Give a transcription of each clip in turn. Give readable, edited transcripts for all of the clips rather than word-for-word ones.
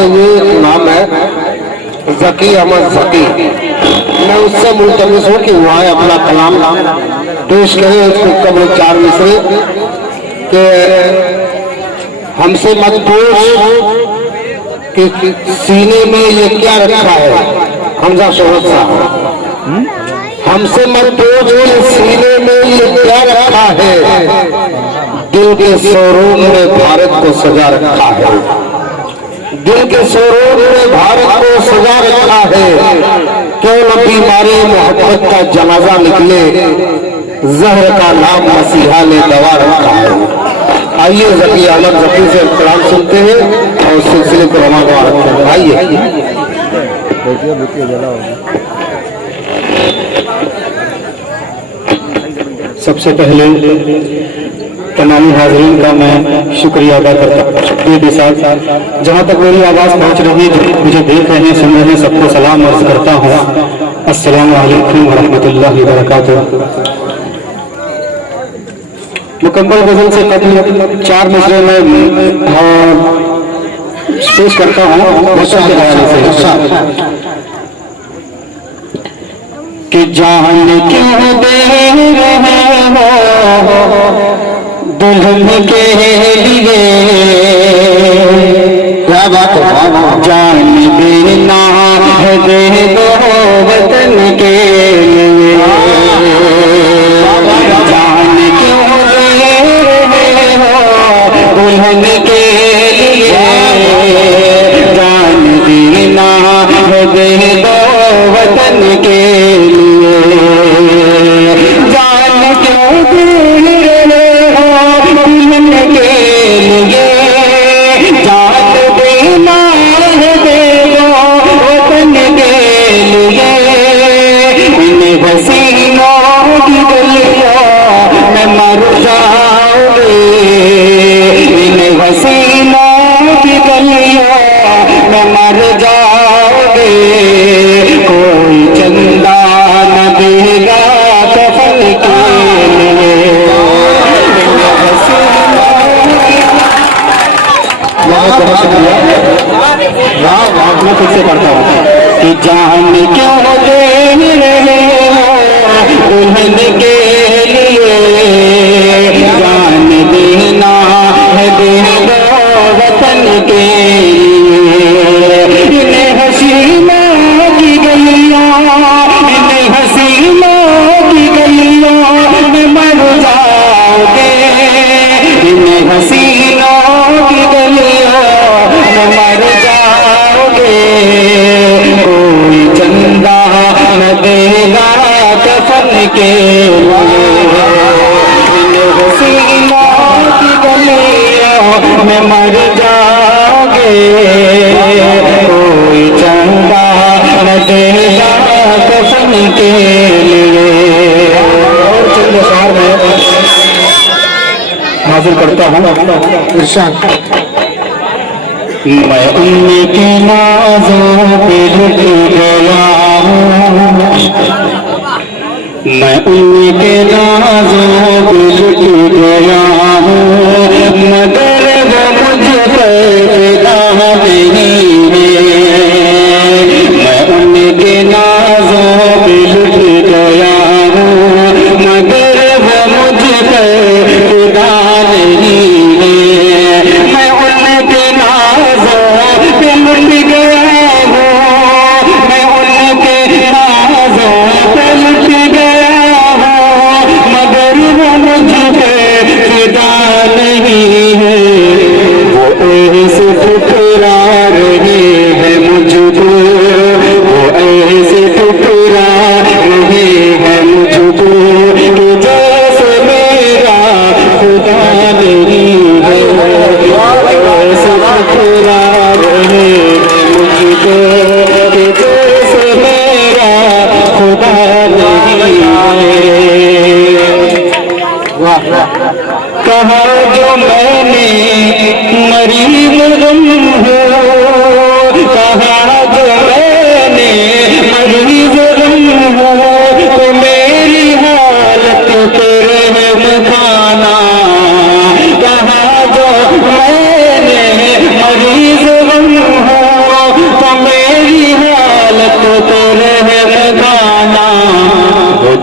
के ये नाम है ज़की अहमद ज़की। मैं उससे मुल्तमिस हूँ कि वह अपना कलाम पेश करें। उसको कब्र 4 मिसरे के हमसे मत पूछ कि सीने में ये क्या रखा है। हमजा शोहरत साहब, हमसे मत पूछ कि सीने में ये क्या रखा है। दिल के शोरूम में भारत को सजा रखा है। दिल के शोरूम में भारत को सजा रखा है। क्यों न बीमारी मोहब्बत का जनाजा निकले, जहर का नाम मसीहा ने दवा रखा है। आइए ज़की अहमद ज़की से कलाम सुनते हैं और उस सिलसिले को रवा दवा रखते हैं। आइए। सबसे पहले तमाम हाज़रीन का मैं शुक्रिया अदा करता हूँ। जहाँ तक मेरी आवाज़ पहुँच रही है, मुझे देख रहे हैं, सुन रहे हैं, सबको सलाम अर्ज करता हूँ। अस्सलामु अलैकुम व रहमतुल्लाहि व बरकातुहू। मुकम्मल गजल से कबल 4 मिसरे में पेश करता हूँ कि जान क्यों दे रहे हो दुल्हन के लिए, क्या बात है, जान देना है दे दो वतन के लिए। जान क्यों दे रहे हो दुल्हन के लिए, जान देना है दे दो वतन के लिए। जान क्यों दे रहे हो दुल्हन के लिए, जान देना है दे दो वतन के लिए। इन हसीनों की गलियों में मर जाओगे, इन हसीनों की गलियों में मर जाओगे। कोई चंदा न देगा कफन के लिए। मैं फिर से पढ़ता हूँ कि जान क्यों दे रहे हो दुल्हन के लिए, जान देना है दे दो वतन के लिए। इन्हें हसीनों की गलियों, इन्हें हसीनों की गलियों में मर जाओगे, इन्हें हसीनों की गलियों में मर जाओगे। कोई चंदा न देगा कफन के लिए, इन हसीनों की गलियों में मर जाओगे। कोई चंदा न देगा कफन के लिए। और चंद अशआर में हाजिर करता हूँ। इरशाद, मैं उनके नाज़ों पे लुट गया हूँ, मैं उनके नाज़ों पे लुट गया हूँ, मगर वो मुझ पर फिदा नहीं है। मैं उनके नाज़ों पे लुट गया हूँ, मगर वो मुझ पर फिदा नहीं है। मैं उनके नाज़ों पे लुट गया हूँ, मैं उनके नाज़ों पे लुट गया हूँ, मगर वो मुझ पे फिदा नहीं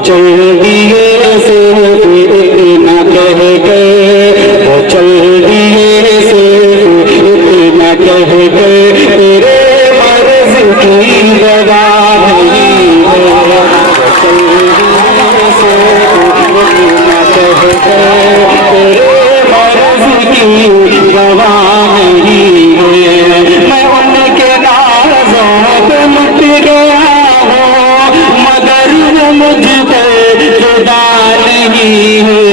चल दिए से इतना कह के, वो चल दिए से इतना कह के, तेरे मर्ज की दवा नहीं है। वो चल दिए से इतना कह के, तेरे मर्ज की दवा नहीं है। मैं उनके नाज़ों पे लुट गया हूँ, मगर वो मुझको जुदा नहीं है।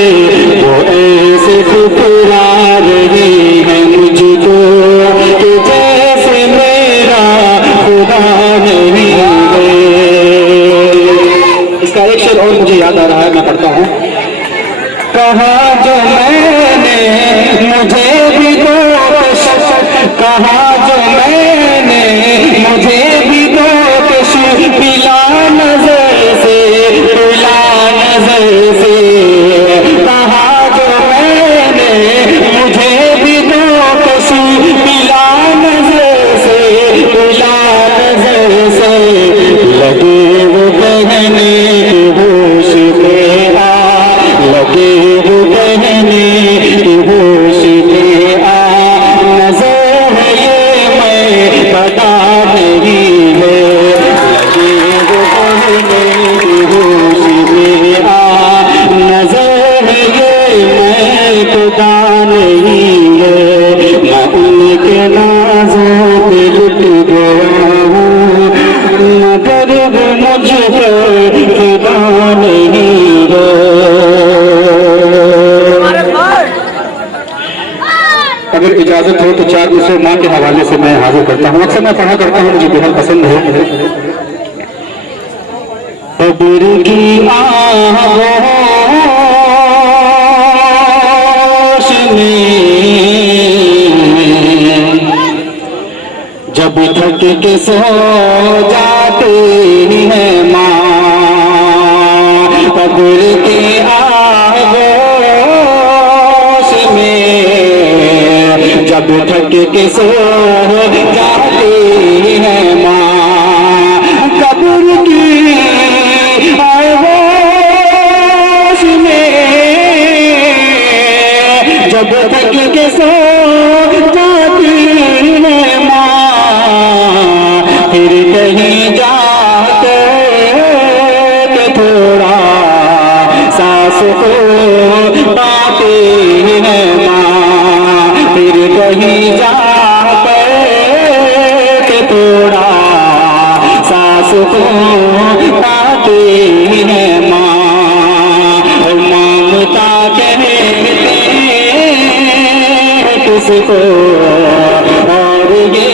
वो ऐसे ठुकरा रही है मुझको कि जैसे मेरा खुदा नहीं है। इसका एक शेर और मुझे याद आ रहा है, मैं पढ़ता हूँ। कहा जो मैंने मुझे भी दो कहा जो मैंने मुझे भी दो पिला नजर से, पिला नजर से। कहा जो मैंने मुझे भी दो पिला नजर से, पिला नजर से। लगे वो कहने के होश में आ, लगे वो कहने के होश में आ, नजर है ये मैं पता नहीं है। लगे वो कहने के होश में आ, नजर है ये मैं पता नहीं है। मैं उनके नाज़ों पे लुट गया हूँ, मगर वो मुझ पर फिदा नहीं है। अगर इजाजत हो तो 4 दूसरे माँ के हवाले से मैं हाजिर करता हूँ। अक्सर मैं पढ़ा करता हूँ, मुझे बेहद पसंद है। कब्र की आगोश में जब थक के सो जाते हैं माँ, कब्र की आगोश में जब थक के सो जाते हैं माँ, कब्र की आगोश में जब थक के सो जाती है माँ, फिर कहीं जाते के थोड़ा सांस को पाते हैं माँ, फिर कहीं जाते के थोड़ा सांस को पाते हैं माँ। ममता कहते किसको, और ये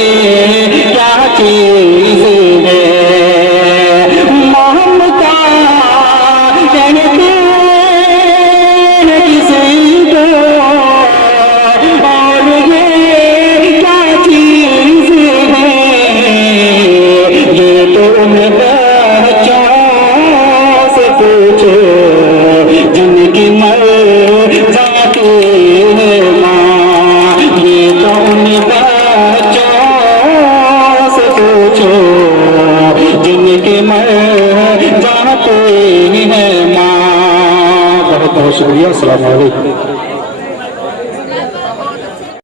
क्या चीज है। ममता कहते किसको, और ये क्या चीज है। ये तो उन बच्चों से पूछो जिनकी मर जाती है माँ। ये तो उन बच्चों से पूछो जिनकी मर जाती है माँ। बहुत बहुत शुक्रिया। अस्सलाम वालेकुम।